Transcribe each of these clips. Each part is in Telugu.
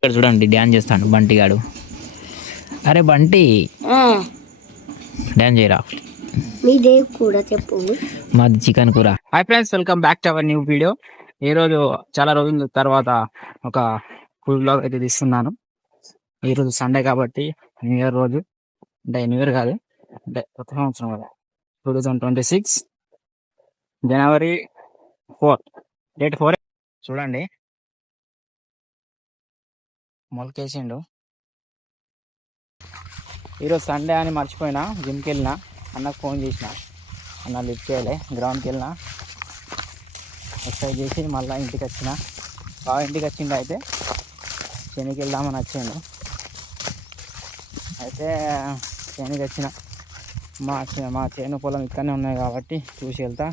ఇక్కడ చూడండి డ్యాన్స్ చేస్తాడు బంటిగాడు. అరే బంటి డ్యాన్స్ చేయరా. మీదే కూడా చెప్పు. మాది చికెన్ కూర. Hi friends, welcome back to our new video. ఈరోజు చాలా రోజుల తర్వాత ఒక ఫుడ్ బ్లాగ్ అయితే తీస్తున్నాను. ఈరోజు సండే కాబట్టి న్యూ ఇయర్ రోజు, అంటే న్యూ ఇయర్ కాదు, అంటే కొత్త సంవత్సరం కదా, 2026 జనవరి 4, డేట్ 4. చూడండి మొలకేసిండు. ఈరోజు సండే అని మర్చిపోయినా, జిమ్కి వెళ్ళిన, అన్నకు ఫోన్ చేసిన, అన్న లిఫ్ట్ చేయలే. గ్రౌండ్కి వెళ్ళిన, ఎక్సర్సైజ్ చేసి మళ్ళీ ఇంటికి వచ్చిన. బాగా ఇంటికి వచ్చిండు, అయితే శనికి వెళ్దామని వచ్చిండు. అయితే శనికి వచ్చిన, మా చేను పొలం ఇక్కడనే ఉన్నాయి కాబట్టి చూసి వెళ్తా.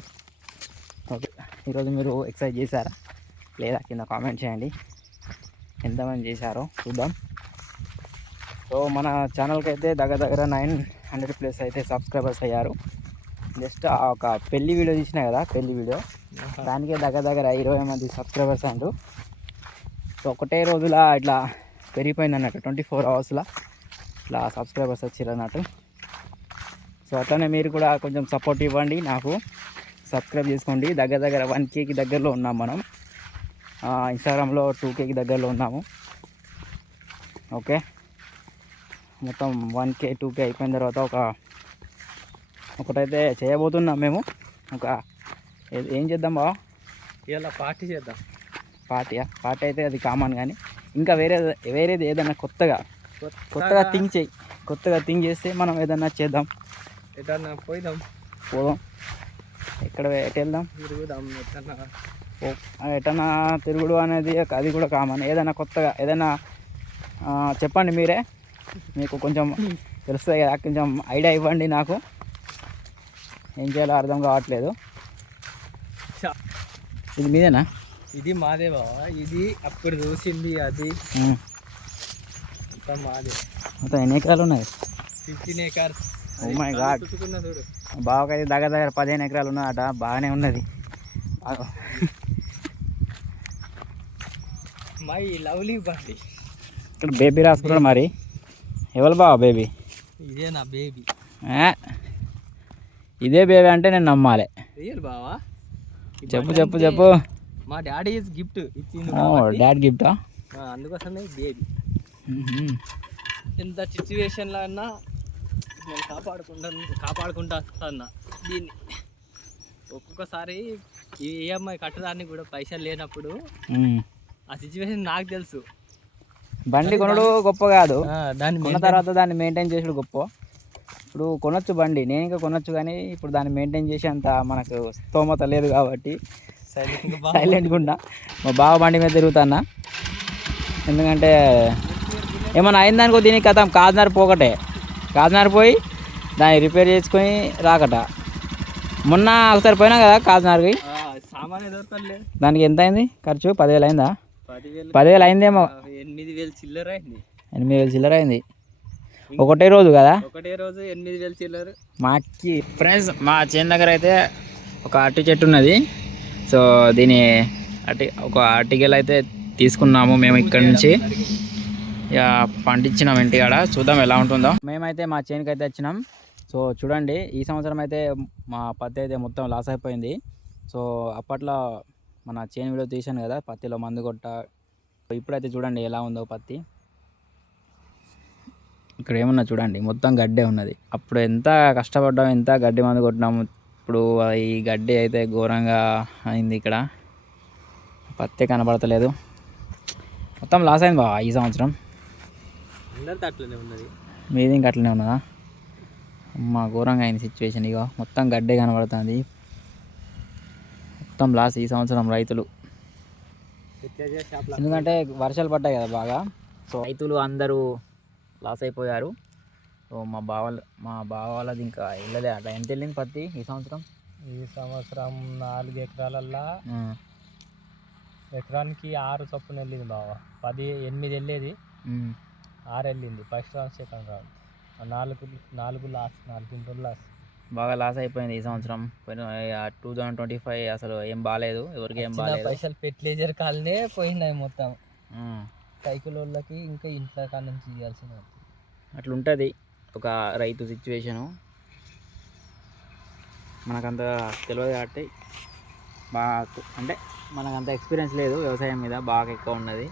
ఓకే, ఈరోజు మీరు ఎక్సర్సైజ్ చేశారా లేదా కింద కామెంట్ చేయండి, ఎంతమంది చేశారో చూద్దాం. సో మన ఛానల్కి అయితే దగ్గర 900+ అయితే సబ్స్క్రైబర్స్ అయ్యారు. జస్ట్ ఒక పెళ్లి వీడియో తీసిన కదా, పెళ్లి వీడియో, దానికే దగ్గర 20 మంది సబ్స్క్రైబర్స్ అంటూ. సో ఒకటే రోజులా ఇట్లా పెరిగిపోయింది అన్నట్టు, 24 అవర్స్లో ఇట్లా సబ్స్క్రైబర్స్ వచ్చారు అన్నట్టు. సో అట్లనే మీరు కూడా కొంచెం సపోర్ట్ ఇవ్వండి, నాకు సబ్స్క్రైబ్ చేసుకోండి. దగ్గర 1Kకి దగ్గరలో ఉన్నాం మనం. ఇన్స్టాగ్రామ్లో 2Kకి దగ్గరలో ఉన్నాము. ఓకే, మొత్తం 1K 2K అయిపోయిన తర్వాత ఒకటైతే చేయబోతున్నాం మేము. ఏం చేద్దాం బావ? ఇలా పార్టీ చేద్దాం. పార్టీ అయితే అది కామన్, కానీ ఇంకా వేరేది ఏదైనా కొత్తగా థింక్ చేయి. కొత్తగా థింక్ చేస్తే మనం ఏదైనా చేద్దాం. పోదాం. ఎటు వెళ్దాం? తిరుగుదాం. ఎటన్నా తిరుగుడు అనేది అది కూడా కామన్. ఏదైనా కొత్తగా ఏదైనా చెప్పండి, మీరే, మీకు కొంచెం తెలుస్తుంది కదా, కొంచెం ఐడియా ఇవ్వండి. నాకు ఏం చేయాలో అర్థం కావట్లేదు. ఇది మీదేనా? ఇది మాదే బావా. ఇది అప్పుడు చూసింది, అది మొత్తం మాదే. మొత్తం ఎన్ని ఎకరాలు ఉన్నాయి? 15 acres. ఓ మై గాడ్, చూడు బావకైతే దగ్గర 15 ఎకరాలు ఉన్నదట. బాగానే ఉన్నది. My lovely body. ఇక్కడ బేబీ రాసుకున్నాడు. మరి ఎవరు బావ బేబీ? ఇదే నా బేబీ. ఇదే బేబీ అంటే నేను నమ్మాలి. రియల్ బావా. చెప్పు. మా డాడీ గిఫ్ట్ ఇచ్చింది. డాడ్ గిఫ్టా? అందుకోసమే బేబీ. ఎంత సిచ్యువేషన్లో అన్నా నేను కాపాడుకుంటా వస్తాను దీన్ని. ఒక్కొక్కసారి ఈ ఈఎంఐ కట్టడానికి కూడా పైసలు లేనప్పుడు ఆ సిచ్యువేషన్ నాకు తెలుసు. బండి కొనడు గొప్ప కాదు, దాన్ని కొన్న తర్వాత దాన్ని మెయింటైన్ చేసుడు గొప్ప. ఇప్పుడు కొనొచ్చు బండి, నేను ఇంకా కొనొచ్చు, కానీ ఇప్పుడు దాన్ని మెయింటైన్ చేసే అంత మనకు స్తోమత లేదు కాబట్టి సైలెంట్గా ఉన్నా. మా బావ బండి మీద తిరుగుతాన్నా, ఎందుకంటే ఏమన్నా అయిందనుకో దీనికి కథం కాకినాడ పోయి దాన్ని రిపేర్ చేసుకొని రాకట. మొన్న ఒకసారి పోయినా కదా కాకినాడకి, దానికి ఎంత అయింది ఖర్చు? 10,000 అయిందా? 10,000 అయిందేమో. 8,000 చిల్లర అయింది. 8,000 చిల్లర అయింది. ఒకటే రోజు కదా, 8,000 చిల్లర. మాకి ఫ్రెండ్స్, మా చేను దగ్గర అయితే ఒక అరటి చెట్టు ఉన్నది. సో దీని ఒక అరటిగెలు అయితే తీసుకున్నాము మేము ఇక్కడ నుంచి. ఇక పండించినాం ఇంటికాడ, చూద్దాం ఎలా ఉంటుందో. మేమైతే మా చేనుకి అయితే వచ్చినాం. సో చూడండి, ఈ సంవత్సరం అయితే మా పత్తి అయితే మొత్తం లాస్ అయిపోయింది. సో అప్పట్లో మన చేను వీడియో తీసాను కదా, పత్తిలో మందు కొట్ట. ఇప్పుడైతే చూడండి ఎలా ఉందో పత్తి. ఇక్కడ ఏమన్నా చూడండి, మొత్తం గడ్డే ఉన్నది. అప్పుడు ఎంత కష్టపడ్డాము, ఎంత గడ్డి మందు కొట్టినాము. ఇప్పుడు ఈ గడ్డి అయితే ఘోరంగా అయింది. ఇక్కడ పత్తి కనబడతలేదు, మొత్తం లాస్ అయింది బావ ఈ సంవత్సరం. మీది ఇంకా అట్లనే ఉన్నదా? అమ్మ ఘోరంగా అయింది సిచ్యువేషన్. ఇక మొత్తం గడ్డే కనబడుతుంది, మొత్తం లాస్ ఈ సంవత్సరం రైతులు. ఎందుకంటే వర్షాలు పడ్డాయి కదా బాగా, సో రైతులు అందరూ లాస్ అయిపోయారు. సో మా బావ వాళ్ళది ఇంకా వెళ్ళలే అట్లా. ఎంత వెళ్ళింది పత్తి ఈ సంవత్సరం? 4 ఎకరాలల్లా ఎకరానికి 6 చొప్పున వెళ్ళింది బావ. 8 వెళ్ళేది, 6 వెళ్ళింది. First round, second round 4 loss, 4 quintal loss. బాగా లాస్ అయిపోయింది ఈ సంవత్సరం. 2025 అసలు ఏం బాగాలేదు, ఎవరికి ఏం బాగాలేదు. పైసలు ఫెర్టిలైజర్ కాలనే పోయినాయి మొత్తం. కైకిలోళ్ళకి ఇంకా ఇంట్లో కాడ నుంచి చేయాల్సిన అట్లుంటుంది ఒక రైతు సిచ్యువేషను. మనకంత తెలియదు కాబట్టి బాగా అంటే మనకంత ఎక్స్పీరియన్స్ లేదు వ్యవసాయం మీద, బాగా ఎక్కువ ఉన్నది.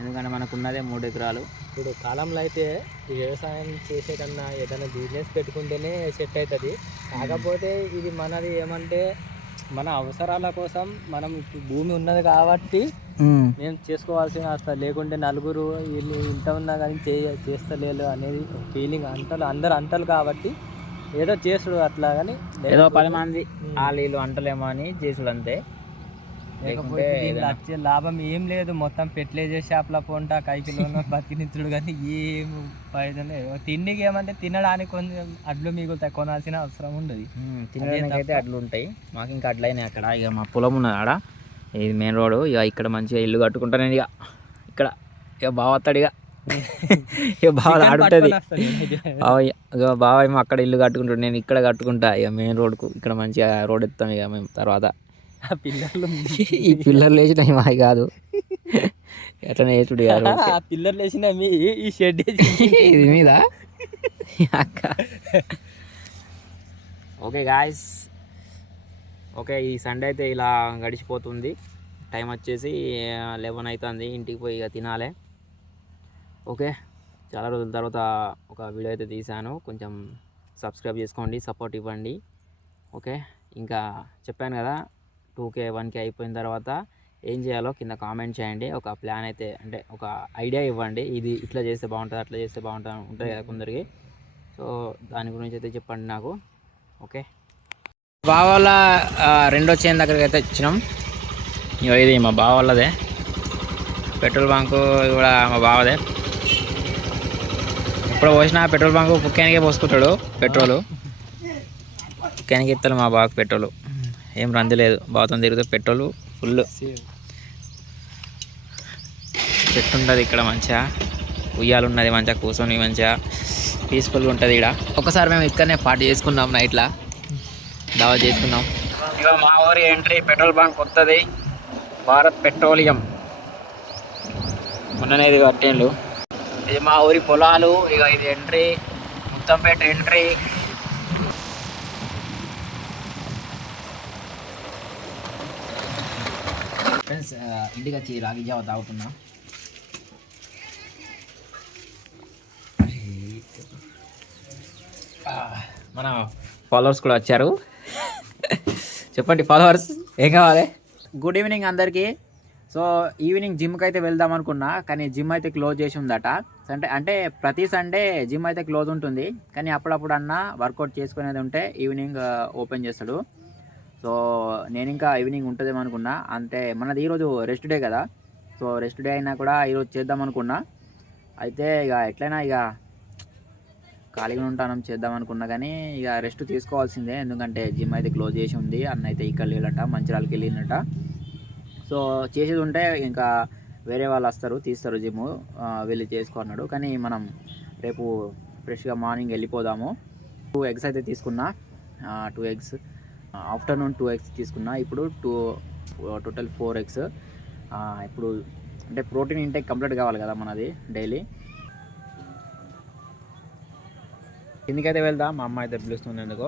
ఎందుకంటే మనకు ఉన్నదే 3 ఎకరాలు. ఇప్పుడు కాలంలో అయితే ఈ వ్యవసాయం చేసే కన్నా ఏదైనా బిజినెస్ పెట్టుకుంటేనే సెట్ అవుతుంది. కాకపోతే ఇది మనది ఏమంటే మన అవసరాల కోసం మనం ఇప్పుడు భూమి ఉన్నది కాబట్టి నేను చేసుకోవాల్సిన అవసరం లేకుంటే నలుగురు వీళ్ళు ఇంత ఉన్నా కానీ చేస్తలేరు అనేది ఫీలింగ్ అందరు అంటారు కాబట్టి ఏదో చేసుడు అట్లా కానీ ఏదో 10 మంది వీళ్ళు అంటలేమో అని చేసుడు అంతే. లేకపోతే దీనిలో వచ్చే లాభం ఏం లేదు. మొత్తం ఫెర్టిలైజర్ షాప్ల పొంట కైకిలోనో బతికినిచ్చుడు కానీ ఏం ప్రయోజనం లేదు. తిండికి ఏమంటే తినడానికి కొంచెం అడ్లు మిగులుతాయి, కొనాల్సిన అవసరం ఉండదు. తినడానికి అయితే అడ్లు ఉంటాయి. మాకు ఇంకా అడ్లయినాయి అక్కడ. ఇక మా పొలం ఉన్నది ఆడ, ఇది మెయిన్ రోడ్. ఇక ఇక్కడ మంచిగా ఇల్లు కట్టుకుంటాను. ఇక్కడ ఇక బావస్తాడు. ఇక బావ ఆడుంటుంది. బావ ఏమో అక్కడ ఇల్లు కట్టుకుంటాడు, నేను ఇక్కడ కట్టుకుంటా. ఇక మెయిన్ రోడ్కు ఇక్కడ మంచిగా రోడ్ ఎత్తాం. ఇక మేము తర్వాత ఈ పిల్లర్లు వేసినాయి మావి కాదు, ఎట్లనే వేసుడు కాదు. పిల్లర్లు వేసిన ఈ షెడ్ ఇది మీద అక్క. ఓకే గాయస్, ఓకే ఈ సండే అయితే ఇలా గడిచిపోతుంది. టైం వచ్చేసి 11 అవుతుంది. ఇంటికి పోయి ఇక తినాలి. ఓకే, చాలా రోజుల తర్వాత ఒక వీడియో అయితే తీశాను. కొంచెం సబ్స్క్రైబ్ చేసుకోండి, సపోర్ట్ ఇవ్వండి. ఓకే, ఇంకా చెప్పాను కదా 2K 1K అయిపోయిన తర్వాత ఏం చేయాలో కింద కామెంట్ చేయండి. ఒక ప్లాన్ అయితే అంటే ఒక ఐడియా ఇవ్వండి. ఇది ఇట్లా చేస్తే బాగుంటుంది, అట్లా చేస్తే బాగుంటుంది ఉంటుంది కదా కొందరికి. సో దాని గురించి అయితే చెప్పండి నాకు. ఓకే, బావ వాళ్ళ రెండో చైన్ దగ్గరికి అయితే వచ్చినాం. ఇది మా బావ వాళ్ళదే పెట్రోల్ బంకు, కూడా మా బావదే. ఇప్పుడు పోసిన పెట్రోల్ బంకు కుక్కానికే పోసుకుంటాడు పెట్రోలు. కుక్కానికి ఇస్తాడు మా బావకు పెట్రోలు. ఏం రంది లేదు, బాగా తిరుగుతుంది పెట్రోల్ ఫుల్. చెట్టు ఉంటుంది ఇక్కడ, మంచిగా ఉయ్యాలు ఉన్నది, మంచిగా కూర్చొని మంచిగా పీస్ఫుల్గా ఉంటుంది ఇక్కడ. ఒకసారి మేము ఇక్కడనే పార్టీ చేసుకున్నాం, నైట్లా దావా చేసుకున్నాం. ఇక మా ఊరి ఎంట్రీ పెట్రోల్ బంక్ కొత్తది, భారత్ పెట్రోలియం. మొన్ననే ఇది కట్టేళ్ళు. ఇది మా ఊరి పొలాలు. ఇక ఇది ఎంట్రీ, ముత్తంపేట ఎంట్రీ. ఫ్రెండ్స్, ఇంటికి వచ్చి రాగి జావ తాగుతున్నా. మన ఫాలోవర్స్ కూడా వచ్చారు. చెప్పండి ఫాలోవర్స్, ఏం కావాలి? గుడ్ ఈవినింగ్ అందరికీ. సో ఈవినింగ్ జిమ్కి అయితే వెళ్దాం అనుకున్నా, కానీ జిమ్ అయితే క్లోజ్ చేసి ఉందట. అంటే ప్రతి సండే జిమ్ అయితే క్లోజ్ ఉంటుంది, కానీ అప్పుడప్పుడు అన్న వర్కౌట్ చేసుకునేది ఉంటే ఈవినింగ్ ఓపెన్ చేస్తాడు. సో నేను ఇంకా ఈవినింగ్ ఉంటుందేమో అనుకున్నా. అంటే మనది ఈరోజు రెస్ట్ డే కదా, సో రెస్ట్ డే అయినా కూడా ఈరోజు చేద్దాం అనుకున్నా. అయితే ఇక ఎట్లయినా ఇక ఖాళీగా ఉంటాను చేద్దాం అనుకున్నా, కానీ ఇక రెస్ట్ తీసుకోవాల్సిందే. ఎందుకంటే జిమ్ అయితే క్లోజ్ చేసి ఉంది. అన్న అయితే ఇక్కడ వెళ్ళట, మంచిర్యాలకి వెళ్ళినట. సో చేసేది ఉంటే ఇంకా వేరే వాళ్ళు వస్తారు, తీస్తారు జిమ్, వెళ్ళి చేసుకున్నాడు. కానీ మనం రేపు ఫ్రెష్గా మార్నింగ్ వెళ్ళిపోదాము. 2 eggs అయితే తీసుకున్నా, 2 eggs. ఆఫ్టర్నూన్ 2 eggs తీసుకున్నా. ఇప్పుడు టోటల్ 4 eggs. ఇప్పుడు అంటే ప్రోటీన్ ఇంటేక్ కంప్లీట్ కావాలి కదా మనది డైలీ. కిందికైతే వెళ్దాం, మా అమ్మ అయితే పిలుస్తుంది ఎందుకో.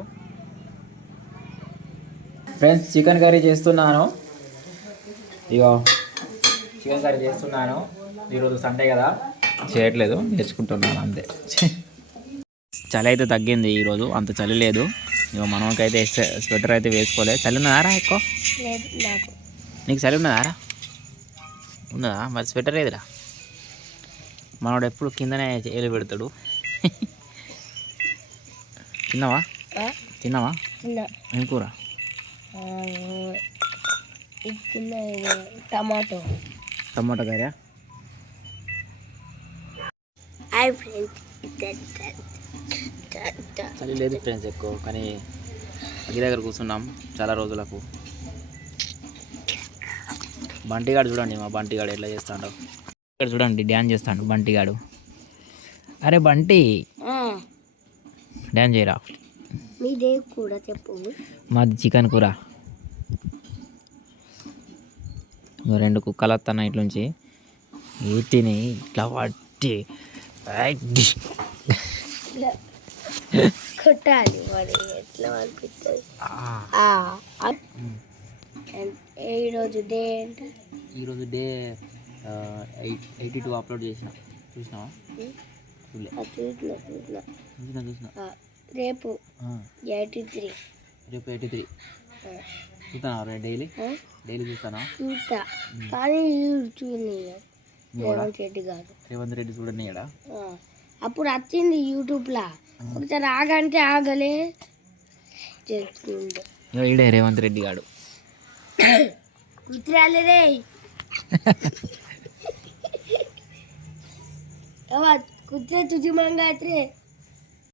ఫ్రెండ్స్, చికెన్ కర్రీ చేస్తున్నాను. ఇగో చికెన్ కర్రీ చేస్తున్నాను. ఈరోజు సండే కదా, చేయట్లేదు, నేర్చుకుంటున్నాను అంతే. చలి అయితే తగ్గింది ఈరోజు, అంత చలి లేదు. ఇక మనకైతే స్వెటర్ అయితే వేసుకోలేదు. చలి ఉన్నదారా ఎక్కువ? నీకు చలి ఉన్నదారా? ఉన్నదా? మరి స్వెటర్ ఏదిరా? మనోడు ఎప్పుడు కిందనే ఏలు పెడతాడు. తిన్నావా? ఏం కూర? Tomato curry. చలి లేదు ఫ్రెండ్స్ ఎక్కువ, కానీ అగ్గి దగ్గర కూర్చున్నాం చాలా రోజులకు. బంటిగాడు చూడండి, మా బంటిగాడు ఎట్లా చేస్తాడు ఇక్కడ చూడండి, డ్యాన్స్ చేస్తాడు బంటిగాడు. అరే బంటి, డ్యాన్స్ చేయరా? మాది చికెన్ కూర. 2 కుక్కలు వస్తాను ఇట్లుంచి, వీటిని ఇట్లా పట్టి కొట్టాలి మరి ఎట్లా అనిపిస్తుంది ఈరోజు డే ఏంట ఈరోజు డే 82 అప్లోడ్ చేసిన చూసినావా చూసిన రేపు 83 రేపు 83 చూస్తానా డైలీ చూస్తానా చూస్తా కానీ చూడండి రేవంత్ రెడ్డి గారు చూడండి అప్పుడు వచ్చింది యూట్యూబ్లో ఒకసారి ఆగంటే ఆగలే చేస్తుండే ఈడే రేవంత్ రెడ్డి గాడు కుదిరాలి రే కుదిరే తుది మంగాత్రే